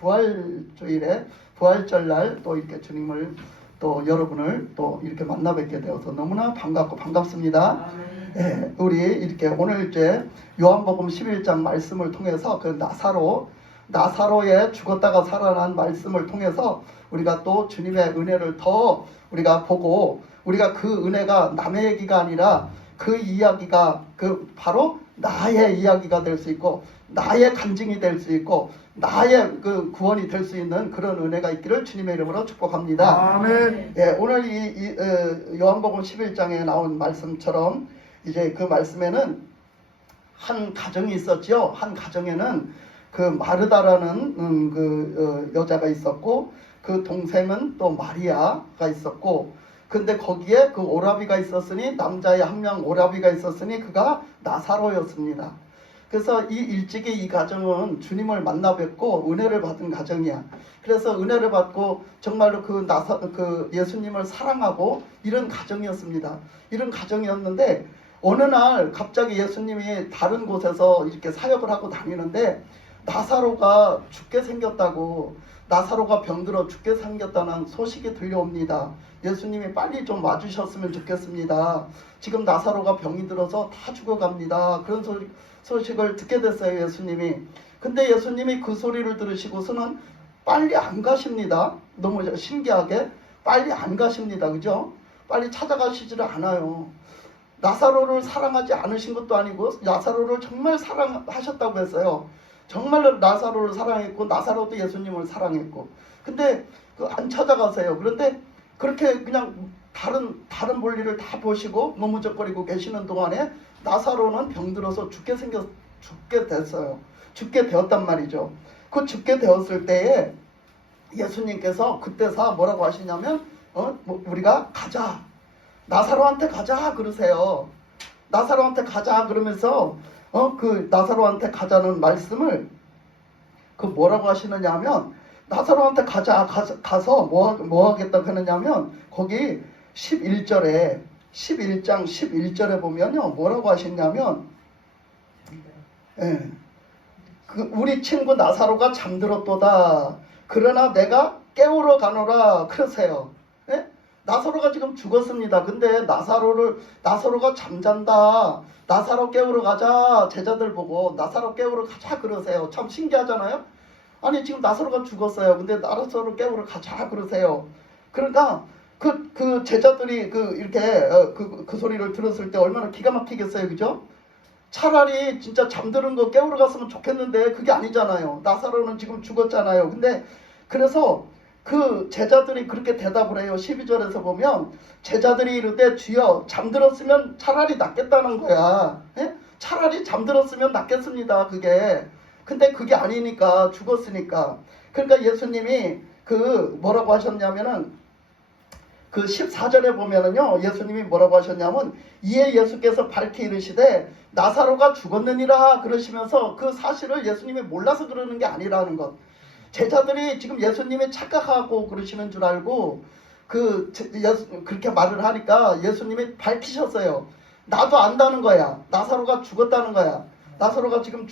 부활주일에 부활절날 또 이렇게 주님을 또 여러분을 또 이렇게 만나 뵙게 되어서 너무나 반갑습니다. 예, 우리 이렇게 오늘 이제 요한복음 11장 말씀을 통해서 그 나사로의 죽었다가 살아난 말씀을 통해서 우리가 또 주님의 은혜를 더 우리가 보고, 우리가 그 은혜가 남의 얘기가 아니라 그 이야기가 그 바로 나의 이야기가 될 수 있고, 나의 간증이 될 수 있고, 나의 그 구원이 될 수 있는 그런 은혜가 있기를 주님의 이름으로 축복합니다. 아멘. 예, 오늘 이 요한복음 11장에 나온 말씀처럼 이제 그 말씀에는 한 가정이 있었죠. 한 가정에는 그 마르다라는 여자가 있었고, 그 동생은 또 마리아가 있었고, 근데 거기에 그 오라비가 있었으니, 남자의 한 명 오라비가 있었으니 그가 나사로였습니다. 그래서 일찍이 이 가정은 주님을 만나 뵙고 은혜를 받은 가정이야. 그래서 은혜를 받고 정말로 그 예수님을 사랑하고 이런 가정이었습니다. 이런 가정이었는데 어느 날 갑자기 예수님이 다른 곳에서 이렇게 사역을 하고 다니는데 나사로가 죽게 생겼다고, 나사로가 병들어 죽게 생겼다는 소식이 들려옵니다. 예수님이 빨리 좀 와주셨으면 좋겠습니다. 지금 나사로가 병이 들어서 다 죽어갑니다. 그런 소식을 듣게 됐어요, 예수님이. 근데 예수님이 그 소리를 들으시고서는 빨리 안 가십니다. 너무 신기하게 빨리 안 가십니다. 그죠? 빨리 찾아가시지를 않아요. 나사로를 사랑하지 않으신 것도 아니고 나사로를 정말 사랑하셨다고 했어요. 정말로 나사로를 사랑했고 나사로도 예수님을 사랑했고, 근데 안 찾아가세요. 그런데 그렇게 그냥 다른 볼일을 다 보시고 머무적거리고 계시는 동안에 나사로는 병들어서 죽게 됐어요. 죽게 되었단 말이죠. 그 죽게 되었을 때에 예수님께서 그때서 뭐라고 하시냐면 우리가 가자, 나사로한테 가자 그러세요. 나사로한테 가자 그러면서 그 나사로한테 가자는 말씀을 그 뭐라고 하시느냐 하면, 나사로한테 가서 뭐 하겠다고 하느냐면 거기 11장 11절에 보면요 뭐라고 하시냐면, 예, 우리 친구 나사로가 잠들었도다. 그러나 내가 깨우러 가노라 그러세요. 예? 나사로가 지금 죽었습니다. 근데 나사로가 잠잔다. 나사로 깨우러 가자. 제자들 보고 나사로 깨우러 가자 그러세요. 참 신기하잖아요. 아니 지금 나사로가 죽었어요. 근데 나사로 깨우러 가자 그러세요. 그러니까 그 제자들이 이렇게 그 소리를 들었을 때 얼마나 기가 막히겠어요. 그죠? 차라리 진짜 잠드는 거 깨우러 갔으면 좋겠는데 그게 아니잖아요. 나사로는 지금 죽었잖아요. 근데 그래서 그 제자들이 그렇게 대답을 해요. 12절에서 보면 제자들이 이르되 주여 잠들었으면 차라리 낫겠다는 거야. 예? 차라리 잠들었으면 낫겠습니다. 그게. 근데 그게 아니니까, 죽었으니까. 그러니까 예수님이 뭐라고 하셨냐면은 그 14절에 보면은요 예수님이 뭐라고 하셨냐면, 이에 예수께서 밝히 이르시되 나사로가 죽었느니라 그러시면서 그 사실을 예수님이 몰라서 그러는 게 아니라는 것. 제자들이 지금 예수님이 착각하고 그러시는 줄 알고 그렇게 말을 하니까 예수님이 밝히셨어요. 나도 안다는 거야. 나사로가 죽었다는 거야. 나사로가 지금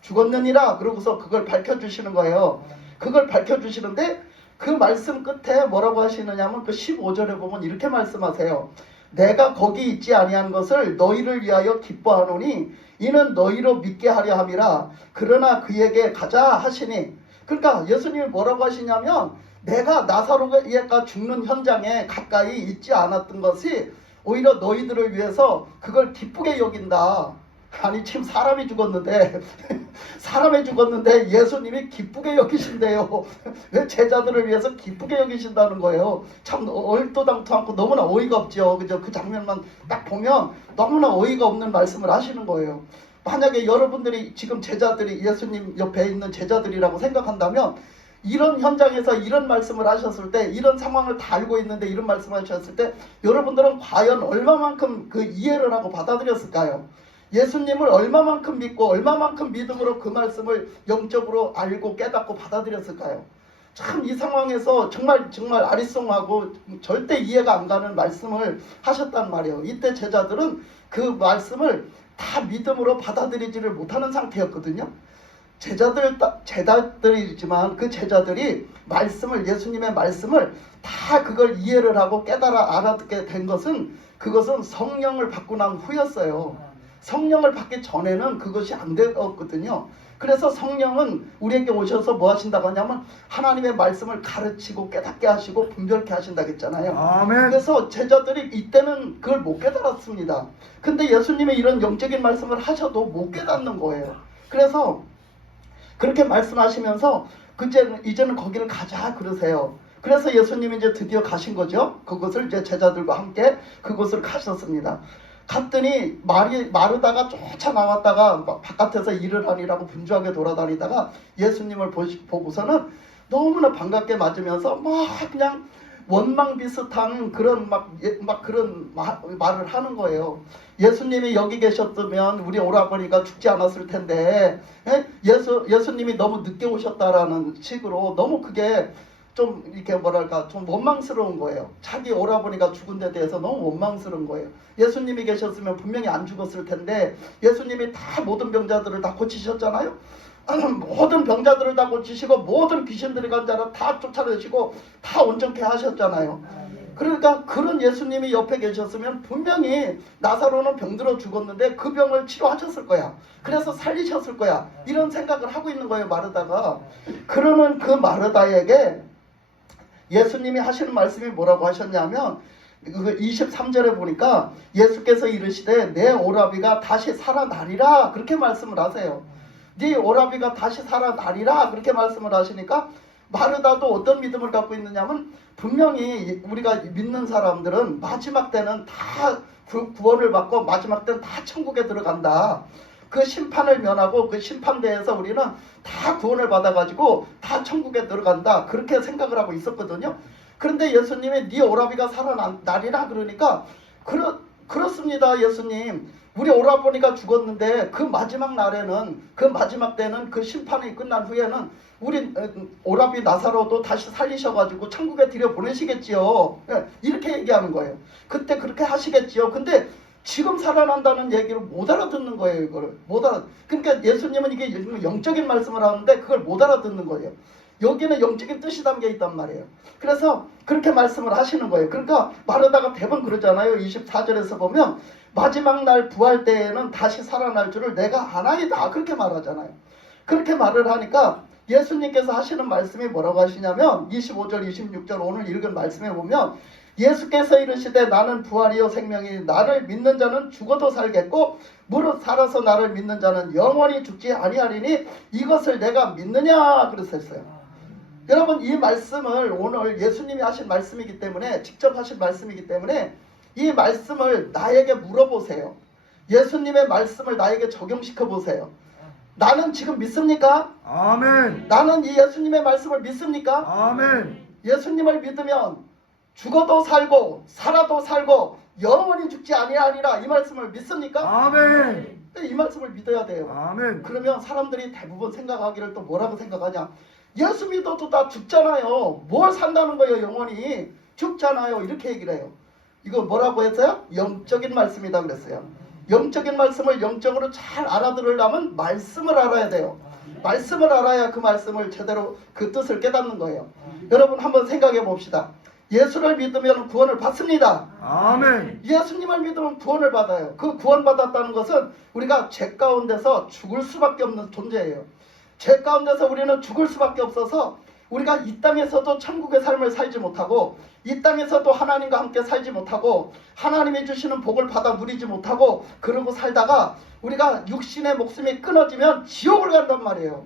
죽었느니라 그러고서 그걸 밝혀주시는 거예요. 그걸 밝혀주시는데 그 말씀 끝에 뭐라고 하시느냐면 그 15절에 보면 이렇게 말씀하세요. 내가 거기 있지 아니한 것을 너희를 위하여 기뻐하노니 이는 너희로 믿게 하려 함이라. 그러나 그에게 가자 하시니, 그러니까 예수님이 뭐라고 하시냐면 내가 나사로가 죽는 현장에 가까이 있지 않았던 것이 오히려 너희들을 위해서 그걸 기쁘게 여긴다. 아니 지금 사람이 죽었는데 예수님이 기쁘게 여기신대요. 왜 제자들을 위해서 기쁘게 여기신다는 거예요. 참 얼토당토 않고 너무나 어이가 없죠. 그죠? 그 장면만 딱 보면 너무나 어이가 없는 말씀을 하시는 거예요. 만약에 여러분들이 지금 제자들이 예수님 옆에 있는 제자들이라고 생각한다면, 이런 현장에서 이런 말씀을 하셨을 때, 이런 상황을 다 알고 있는데 이런 말씀을 하셨을 때 여러분들은 과연 얼마만큼 그 이해를 하고 받아들였을까요? 예수님을 얼마만큼 믿고 얼마만큼 믿음으로 그 말씀을 영적으로 알고 깨닫고 받아들였을까요? 참 이 상황에서 정말 아리송하고 절대 이해가 안 가는 말씀을 하셨단 말이에요. 이때 제자들은 그 말씀을 다 믿음으로 받아들이지를 못하는 상태였거든요. 제자들이지만 그 제자들이 예수님의 말씀을 다 그걸 이해를 하고 알아듣게 된 것은 그것은 성령을 받고 난 후였어요. 성령을 받기 전에는 그것이 안 되었거든요. 그래서 성령은 우리에게 오셔서 뭐 하신다고 하냐면 하나님의 말씀을 가르치고 깨닫게 하시고 분별케 하신다고 했잖아요. 아멘. 그래서 제자들이 이때는 그걸 못 깨달았습니다. 근데 예수님이 이런 영적인 말씀을 하셔도 못 깨닫는 거예요. 그래서 그렇게 말씀하시면서 이제는 거기를 가자 그러세요. 그래서 예수님이 이제 드디어 가신 거죠. 그곳을 이제 제자들과 함께 그곳을 가셨습니다. 갔더니 마르다가 쫓아 나왔다가 바깥에서 일을 하느라고 분주하게 돌아다니다가 예수님을 보고서는 너무나 반갑게 맞으면서 막 그냥 원망 비슷한 그런 그런 말을 하는 거예요. 예수님이 여기 계셨으면 우리 오라버니가 죽지 않았을 텐데 예수님이 너무 늦게 오셨다라는 식으로 너무 그게 좀 이렇게 뭐랄까 좀 원망스러운 거예요. 자기 오라버니가 죽은 데 대해서 너무 원망스러운 거예요. 예수님이 계셨으면 분명히 안 죽었을 텐데 예수님이 다 모든 병자들을 다 고치셨잖아요. 모든 병자들을 다 고치시고 모든 귀신들이 간 자를 다 쫓아내시고 다 온전케 하셨잖아요. 그러니까 그런 예수님이 옆에 계셨으면 분명히 나사로는 병들어 죽었는데 그 병을 치료하셨을 거야. 그래서 살리셨을 거야. 이런 생각을 하고 있는 거예요, 마르다가. 그러는 그 마르다에게 예수님이 하시는 말씀이 뭐라고 하셨냐면 그 23절에 보니까 예수께서 이르시되 내 오라비가 다시 살아나리라 그렇게 말씀을 하세요. 네 오라비가 다시 살아나리라 그렇게 말씀을 하시니까 마르다도 어떤 믿음을 갖고 있느냐면 분명히 우리가 믿는 사람들은 마지막 때는 다 구원을 받고 마지막 때는 다 천국에 들어간다. 그 심판을 면하고 그 심판대에서 우리는 다 구원을 받아가지고 다 천국에 들어간다. 그렇게 생각을 하고 있었거든요. 그런데 예수님이 네 오라비가 살아나리라 그러니까 그렇습니다. 예수님. 우리 오라버니가 죽었는데 그 마지막 날에는 그 마지막 때는 그 심판이 끝난 후에는 우리 오라비 나사로도 다시 살리셔가지고 천국에 들여보내시겠지요. 이렇게 얘기하는 거예요. 그때 그렇게 하시겠지요. 근데 지금 살아난다는 얘기를 못 알아듣는 거예요. 이거를 그러니까 예수님은 이게 영적인 말씀을 하는데 그걸 못 알아듣는 거예요. 여기는 영적인 뜻이 담겨 있단 말이에요. 그래서 그렇게 말씀을 하시는 거예요. 그러니까 마르다가 대번 그러잖아요. 24절에서 보면 마지막 날 부활 때에는 다시 살아날 줄을 내가 아나이다 그렇게 말하잖아요. 그렇게 말을 하니까 예수님께서 하시는 말씀이 뭐라고 하시냐면 25절 26절 오늘 읽은 말씀에 보면 예수께서 이르시되 나는 부활이요 생명이 나를 믿는 자는 죽어도 살겠고 무릇 살아서 나를 믿는 자는 영원히 죽지 아니하리니 이것을 내가 믿느냐 그랬었어요. 여러분 이 말씀을 오늘 예수님이 하신 말씀이기 때문에 직접 하신 말씀이기 때문에 이 말씀을 나에게 물어보세요. 예수님의 말씀을 나에게 적용시켜 보세요. 나는 지금 믿습니까? 아멘. 나는 이 예수님의 말씀을 믿습니까? 아멘. 예수님을 믿으면 죽어도 살고 살아도 살고 영원히 죽지 아니하리라 이 말씀을 믿습니까? 아멘. 이 말씀을 믿어야 돼요. 아멘. 그러면 사람들이 대부분 생각하기를 또 뭐라고 생각하냐? 예수 믿어도 다 죽잖아요. 뭘 산다는 거예요? 영원히 죽잖아요. 이렇게 얘기를 해요. 이거 뭐라고 했어요? 영적인 말씀이다 그랬어요. 영적인 말씀을 영적으로 잘 알아들으려면 말씀을 알아야 돼요. 말씀을 알아야 그 말씀을 제대로 그 뜻을 깨닫는 거예요. 여러분 한번 생각해 봅시다. 예수를 믿으면 구원을 받습니다. 아멘. 예수님을 믿으면 구원을 받아요. 그 구원 받았다는 것은 우리가 죄 가운데서 죽을 수밖에 없는 존재예요. 죄 가운데서 우리는 죽을 수밖에 없어서 우리가 이 땅에서도 천국의 삶을 살지 못하고 이 땅에서도 하나님과 함께 살지 못하고 하나님이 주시는 복을 받아 누리지 못하고 그러고 살다가 우리가 육신의 목숨이 끊어지면 지옥을 간단 말이에요.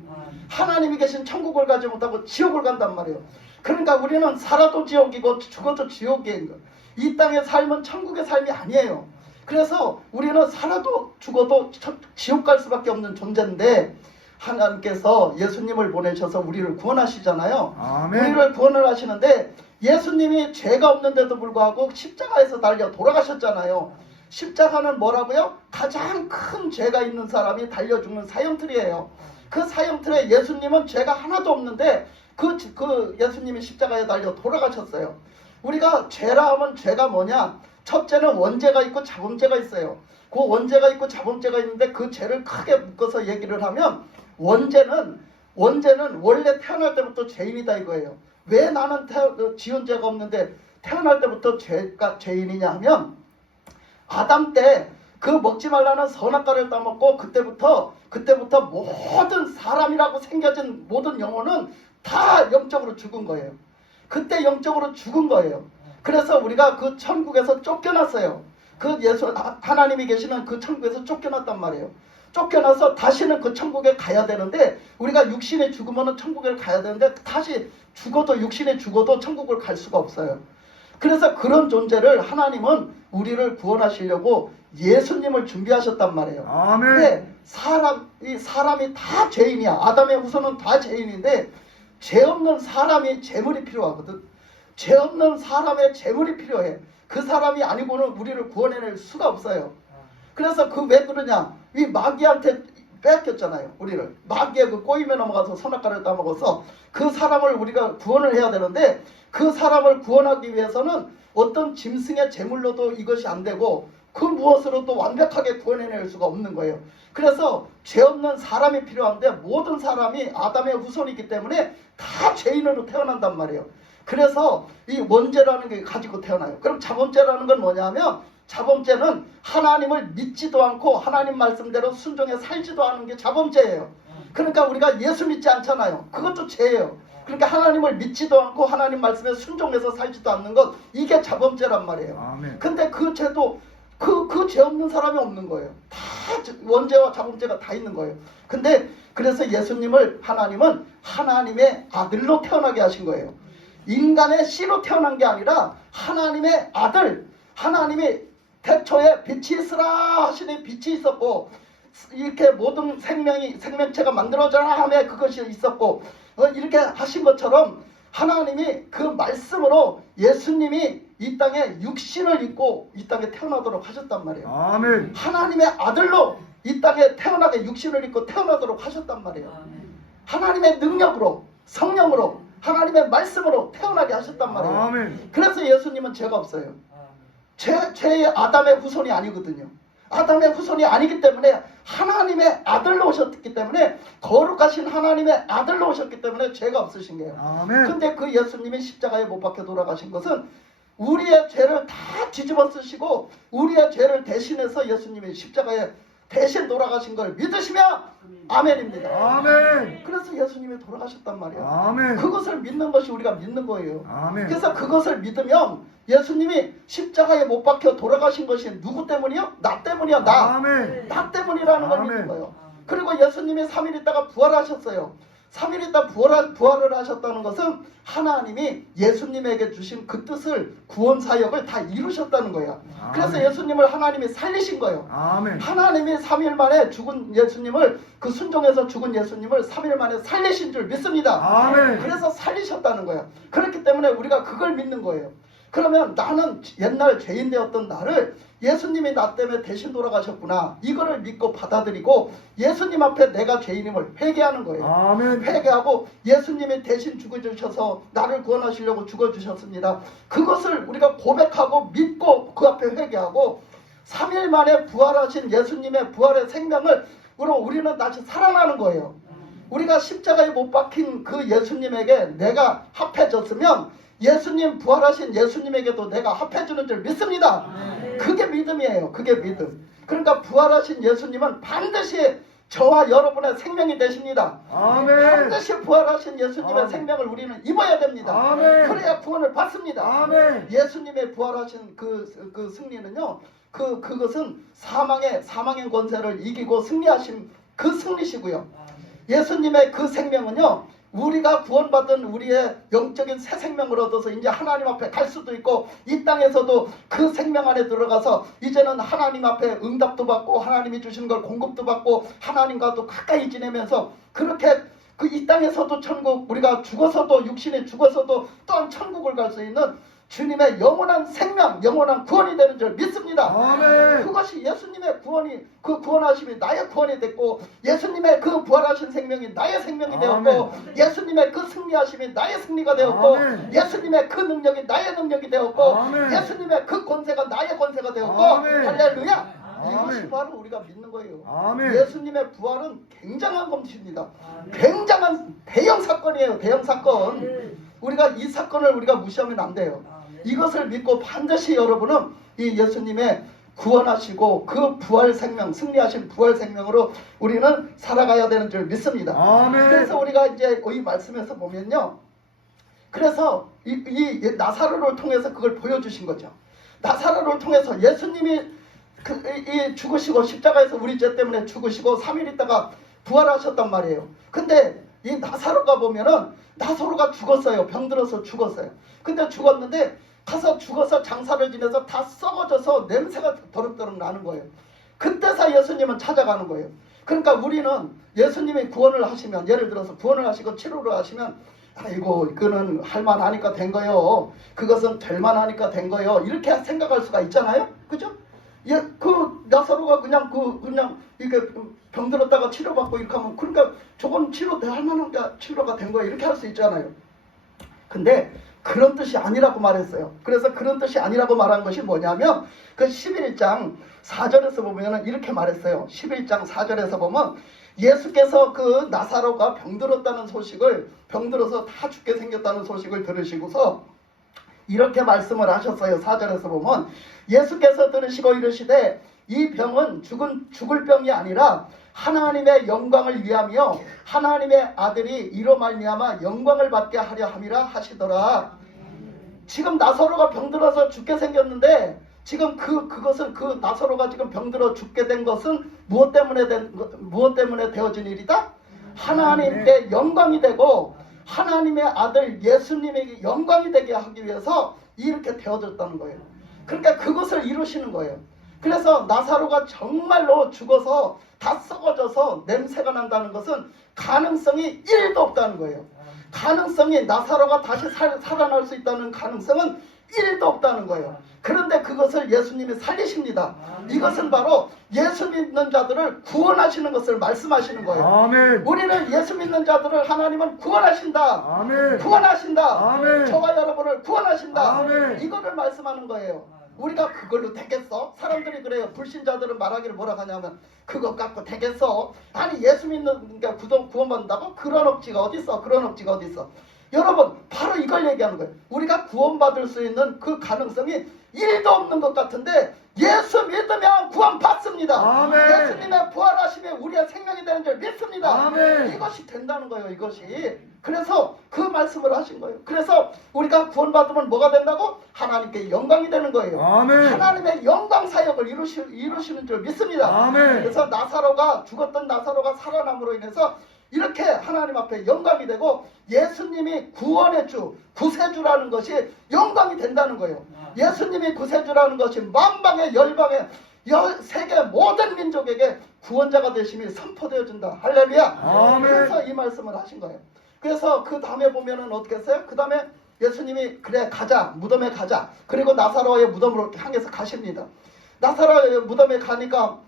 하나님이 계신 천국을 가지 못하고 지옥을 간단 말이에요. 그러니까 우리는 살아도 지옥이고 죽어도 지옥인 거예요. 이 땅의 삶은 천국의 삶이 아니에요. 그래서 우리는 살아도 죽어도 지옥 갈 수밖에 없는 존재인데 하나님께서 예수님을 보내셔서 우리를 구원하시잖아요. 아멘. 우리를 구원을 하시는데 예수님이 죄가 없는데도 불구하고 십자가에서 달려 돌아가셨잖아요. 십자가는 뭐라고요? 가장 큰 죄가 있는 사람이 달려 죽는 사형틀이에요. 그 사형틀에 예수님은 죄가 하나도 없는데 그 예수님이 십자가에 달려 돌아가셨어요. 우리가 죄라 하면 죄가 뭐냐? 첫째는 원죄가 있고 자범죄가 있어요. 그 원죄가 있고 자범죄가 있는데 그 죄를 크게 묶어서 얘기를 하면 원죄는 원래 태어날 때부터 죄인이다 이거예요. 왜 나는 지은 죄가 없는데 태어날 때부터 죄인이냐 하면 아담 때 그 먹지 말라는 선악과를 따먹고 그때부터 모든 사람이라고 생겨진 모든 영혼은 다 영적으로 죽은 거예요. 그때 영적으로 죽은 거예요. 그래서 우리가 그 천국에서 쫓겨났어요. 그 하나님이 계시는 그 천국에서 쫓겨났단 말이에요. 쫓겨나서 다시는 그 천국에 가야 되는데 우리가 육신이 죽으면 천국에 가야 되는데 다시 육신이 죽어도 천국을 갈 수가 없어요. 그래서 그런 존재를 하나님은 우리를 구원하시려고 예수님을 준비하셨단 말이에요. 아멘. 근데 사람이 다 죄인이야. 아담의 후손은 다 죄인인데 죄 없는 사람이 재물이 필요하거든. 죄 없는 사람의 재물이 필요해. 그 사람이 아니고는 우리를 구원해낼 수가 없어요. 그래서 왜 그러냐? 이 마귀한테 뺏겼잖아요. 우리를 마귀의 그 꼬임에 넘어가서 선악과를 따먹어서 그 사람을 우리가 구원을 해야 되는데 그 사람을 구원하기 위해서는 어떤 짐승의 제물로도 이것이 안 되고 그 무엇으로도 완벽하게 구원해낼 수가 없는 거예요. 그래서 죄 없는 사람이 필요한데 모든 사람이 아담의 후손이기 때문에 다 죄인으로 태어난단 말이에요. 그래서 이 원죄라는 게 가지고 태어나요. 그럼 자범죄라는 건 뭐냐면 자범죄는 하나님을 믿지도 않고 하나님 말씀대로 순종해 살지도 않은 게 자범죄예요. 그러니까 우리가 예수 믿지 않잖아요. 그것도 죄예요. 그러니까 하나님을 믿지도 않고 하나님 말씀에 순종해서 살지도 않는 것, 이게 자범죄란 말이에요. 아멘. 근데 그 죄도 그 죄 없는 사람이 없는 거예요. 다 원죄와 자범죄가 다 있는 거예요. 근데 그래서 하나님은 하나님의 아들로 태어나게 하신 거예요. 인간의 씨로 태어난 게 아니라 하나님의 아들, 하나님이 태초에 빛이 있으라 하시니 빛이 있었고 이렇게 모든 생명체가 만들어져라 하며 그것이 있었고 이렇게 하신 것처럼 하나님이 그 말씀으로 예수님이 이 땅에 육신을 입고 이 땅에 태어나도록 하셨단 말이에요. 아멘. 하나님의 아들로 이 땅에 태어나게 육신을 입고 태어나도록 하셨단 말이에요. 하나님의 능력으로, 성령으로, 하나님의 말씀으로 태어나게 하셨단 말이에요. 아멘. 그래서 예수님은 죄가 없어요. 죄의 아담의 후손이 아니거든요. 아담의 후손이 아니기 때문에 하나님의 아들로 오셨기 때문에 거룩하신 하나님의 아들로 오셨기 때문에 죄가 없으신 거예요. 아멘. 근데 그 예수님이 십자가에 못 박혀 돌아가신 것은 우리의 죄를 다 뒤집어 쓰시고 우리의 죄를 대신해서 예수님이 십자가에 대신 돌아가신 걸 믿으시면 아멘입니다. 아멘. 그래서 예수님이 돌아가셨단 말이에요. 아멘. 그것을 믿는 것이 우리가 믿는 거예요. 아멘. 그래서 그것을 믿으면 예수님이 십자가에 못 박혀 돌아가신 것이 누구 때문이요? 나 때문이야. 아멘. 나 때문이라는 걸 아멘. 믿는 거예요. 그리고 예수님이 3일 있다가 부활하셨어요. 3일 있다 부활을 하셨다는 것은 하나님이 예수님에게 주신 그 뜻을 구원 사역을 다 이루셨다는 거예요. 그래서 아멘. 예수님을 하나님이 살리신 거예요. 아멘. 하나님이 3일 만에 죽은 예수님을, 그 순종해서 죽은 예수님을 3일 만에 살리신 줄 믿습니다. 아멘. 그래서 살리셨다는 거예요. 그렇기 때문에 우리가 그걸 믿는 거예요. 그러면 나는 옛날 죄인 되었던 나를 예수님이 나 때문에 대신 돌아가셨구나, 이거를 믿고 받아들이고 예수님 앞에 내가 죄인임을 회개하는 거예요. 아멘. 회개하고 예수님이 대신 죽어주셔서 나를 구원하시려고 죽어주셨습니다. 그것을 우리가 고백하고 믿고 그 앞에 회개하고 3일 만에 부활하신 예수님의 부활의 생명을 우리는 다시 살아나는 거예요. 우리가 십자가에 못 박힌 그 예수님에게 내가 합해졌으면 예수님, 부활하신 예수님에게도 내가 합해주는 줄 믿습니다. 그게 믿음이에요. 그게 믿음. 그러니까 부활하신 예수님은 반드시 저와 여러분의 생명이 되십니다. 아멘. 반드시 부활하신 예수님의 아멘. 생명을 우리는 입어야 됩니다. 아멘. 그래야 구원을 받습니다. 아멘. 예수님의 부활하신 그 승리는요, 그것은 사망의 권세를 이기고 승리하신 그 승리시고요. 예수님의 그 생명은요, 우리가 구원받은 우리의 영적인 새 생명을 얻어서 이제 하나님 앞에 갈 수도 있고, 이 땅에서도 그 생명 안에 들어가서 이제는 하나님 앞에 응답도 받고 하나님이 주시는 걸 공급도 받고 하나님과도 가까이 지내면서 그렇게 이 땅에서도 천국, 우리가 죽어서도, 육신이 죽어서도 또한 천국을 갈 수 있는 주님의 영원한 생명, 영원한 구원이 되는 줄 믿습니다. 아멘. 그것이 예수님의 구원이, 그 구원하심이 나의 구원이 됐고, 예수님의 그 부활하신 생명이 나의 생명이 되었고, 아멘. 예수님의 그 승리하심이 나의 승리가 되었고, 아멘. 예수님의 그 능력이 나의 능력이 되었고, 아멘. 예수님의 그 권세가 나의 권세가 되었고, 아멘. 할렐루야. 이것이 아멘. 바로 우리가 믿는 거예요. 아멘. 예수님의 부활은 굉장한 것입니다. 굉장한 대형 사건이에요. 대형 사건. 우리가 이 사건을 우리가 무시하면 안 돼요. 이것을 믿고 반드시 여러분은 이 예수님의 구원하시고 그 부활 생명, 승리하신 부활 생명으로 우리는 살아가야 되는 줄 믿습니다. 아멘. 그래서 우리가 이제 이 말씀에서 보면요. 그래서 이 나사로를 통해서 그걸 보여주신 거죠. 나사로를 통해서 예수님이 이 죽으시고 십자가에서 우리 죄 때문에 죽으시고 3일 있다가 부활하셨단 말이에요. 근데 이 나사로가 보면은 나사로가 죽었어요. 병들어서 죽었어요. 근데 죽었는데 가서 죽어서 장사를 지내서 다 썩어져서 냄새가 버럭버럭 나는 거예요. 그때서 예수님은 찾아가는 거예요. 그러니까 우리는 예수님이 구원을 하시면, 예를 들어서 구원을 하시고 치료를 하시면 아이고 이거는 할만하니까 된 거요, 그것은 될만하니까 된 거요, 이렇게 생각할 수가 있잖아요. 그죠? 예, 그 나사로가 그냥 이게 병들었다가 치료받고 이렇게 하면, 그러니까 저건 치료될 만한 게 치료가 된 거예요, 이렇게 할 수 있잖아요. 근데 그런 뜻이 아니라고 말했어요. 그래서 그런 뜻이 아니라고 말한 것이 뭐냐면 그 11장 4절에서 보면 이렇게 말했어요. 11장 4절에서 보면 예수께서 그 나사로가 병들었다는 소식을, 병들어서 다 죽게 생겼다는 소식을 들으시고서 이렇게 말씀을 하셨어요. 4절에서 보면 예수께서 들으시고 이르시되 이 병은 죽을 병이 아니라 하나님의 영광을 위하며 하나님의 아들이 이로 말미암아 영광을 받게 하려 함이라 하시더라. 지금 나사로가 병들어서 죽게 생겼는데 지금 그것은 그 나사로가 지금 병들어 죽게 된 것은 무엇 때문에 되어진 일이다? 하나님께 영광이 되고 하나님의 아들 예수님에게 영광이 되게 하기 위해서 이렇게 되어졌다는 거예요. 그러니까 그것을 이루시는 거예요. 그래서 나사로가 정말로 죽어서 다 썩어져서 냄새가 난다는 것은 가능성이 1도 없다는 거예요. 가능성이, 나사로가 다시 살아날 수 있다는 가능성은 1도 없다는 거예요. 그런데 그것을 예수님이 살리십니다. 이것은 바로 예수 믿는 자들을 구원하시는 것을 말씀하시는 거예요. 아멘. 우리는 예수 믿는 자들을 하나님은 구원하신다. 아멘. 구원하신다. 아멘. 저와 여러분을 구원하신다. 아멘. 이거를 말씀하는 거예요. 우리가 그걸로 되겠어? 사람들이 그래요. 불신자들은 말하기를 뭐라 하냐면 그것 갖고 되겠어? 아니 예수 믿는 게 구원받는다고? 그런 억지가 어딨어? 그런 억지가 어딨어? 여러분 바로 이걸 얘기하는 거예요. 우리가 구원받을 수 있는 그 가능성이 1도 없는 것 같은데 예수 믿으면 구원받습니다. 아멘. 예수님의 부활하심에 우리의 생명이 되는 줄 믿습니다. 아멘. 이것이 된다는 거예요. 이것이. 그래서 그 말씀을 하신 거예요. 그래서 우리가 구원받으면 뭐가 된다고? 하나님께 영광이 되는 거예요. 아멘. 하나님의 영광 사역을 이루시는 줄 믿습니다. 아멘. 그래서 죽었던 나사로가 살아남으로 인해서 이렇게 하나님 앞에 영광이 되고 예수님이 구원의 주, 구세주라는 것이 영광이 된다는 거예요. 예수님이 구세주라는 것이 만방의 열방의 세계 모든 민족에게 구원자가 되심이 선포되어진다. 할렐루야. 아멘. 그래서 이 말씀을 하신 거예요. 그래서 그 다음에 보면은 어떻게 했어요? 그 다음에 예수님이 그래 가자, 무덤에 가자. 그리고 나사로의 무덤으로 향해서 가십니다. 나사로의 무덤에 가니까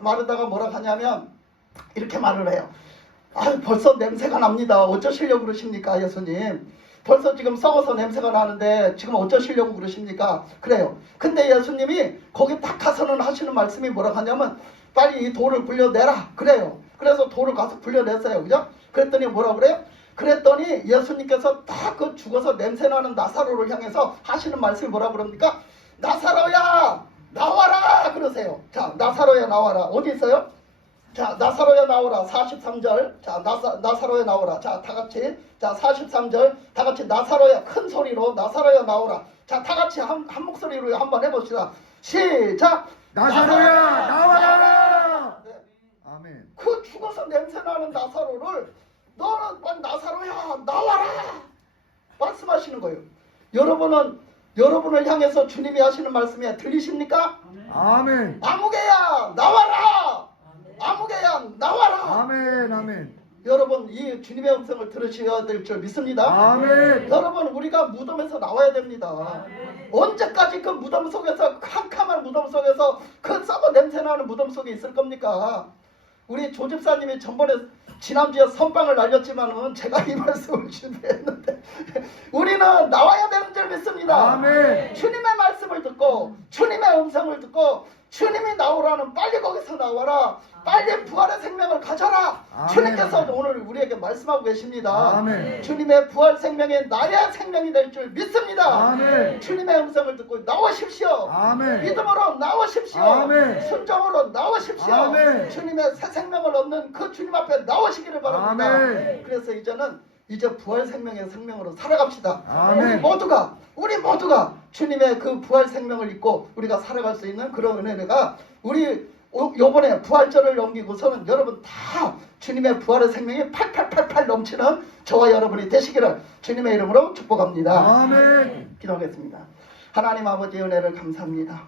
마르다가 뭐라 하냐면 이렇게 말을 해요. 벌써 냄새가 납니다. 어쩌시려고 그러십니까, 예수님? 벌써 지금 썩어서 냄새가 나는데 지금 어쩌시려고 그러십니까? 그래요. 근데 예수님이 거기 딱 가서는 하시는 말씀이 뭐라 하냐면 빨리 이 돌을 굴려내라. 그래요. 그래서 돌을 가서 굴려냈어요. 그죠? 그랬더니 뭐라 그래요? 그랬더니 예수님께서 딱 그 죽어서 냄새나는 나사로를 향해서 하시는 말씀이 뭐라 그럽니까? 나사로야 나와라 그러세요. 자, 나사로야 나와라. 어디 있어요? 자, 나사로야 나오라. 43절. 자, 나사로야 나오라. 자, 다 같이. 자, 43절. 다 같이 나사로야, 큰 소리로 나사로야 나오라. 자, 다 같이 한 목소리로 한번 해봅시다. 시작. 나사로야 나와라. 네. 아멘. 그 죽어서 냄새나는 나사로를 너는 나사로야 나와라 말씀하시는 거예요. 여러분을 향해서 주님이 하시는 말씀이 들리십니까? 아멘. 아무개야 나와라. 아무개야 나와라. 아멘. 아멘. 여러분 이 주님의 음성을 들으셔야 될 줄 믿습니다. 아멘. 여러분 우리가 무덤에서 나와야 됩니다. 언제까지 그 무덤 속에서, 캄캄한 무덤 속에서 그 썩어 냄새나는 무덤 속에 있을 겁니까? 우리 조 집사님이 지난주에 선빵을 날렸지만은 제가 이 말씀을 준비했는데 우리는 나와야 되는 줄 믿습니다. 아멘. 주님의 말씀을 듣고 주님의 음성을 듣고 주님이 나오라는 빨리 거기서 나와라. 빨리 부활의 생명을 가져라. 아멘. 주님께서 오늘 우리에게 말씀하고 계십니다. 아멘. 주님의 부활 생명이 나의 생명이 될 줄 믿습니다. 아멘. 주님의 음성을 듣고 나오십시오. 아멘. 믿음으로 나오십시오. 아멘. 순종으로 나오십시오. 아멘. 주님의 새 생명을 얻는 그 주님 앞에 나오시기를 바랍니다. 아멘. 그래서 이제 부활 생명의 생명으로 살아갑시다. 아멘. 우리 모두가 주님의 그 부활 생명을 입고 우리가 살아갈 수 있는 그런 은혜가 우리 요번에 부활절을 넘기고서는 여러분 다 주님의 부활의 생명이 8888 넘치는 저와 여러분이 되시기를 주님의 이름으로 축복합니다. 아멘. 기도하겠습니다. 하나님 아버지의 은혜를 감사합니다.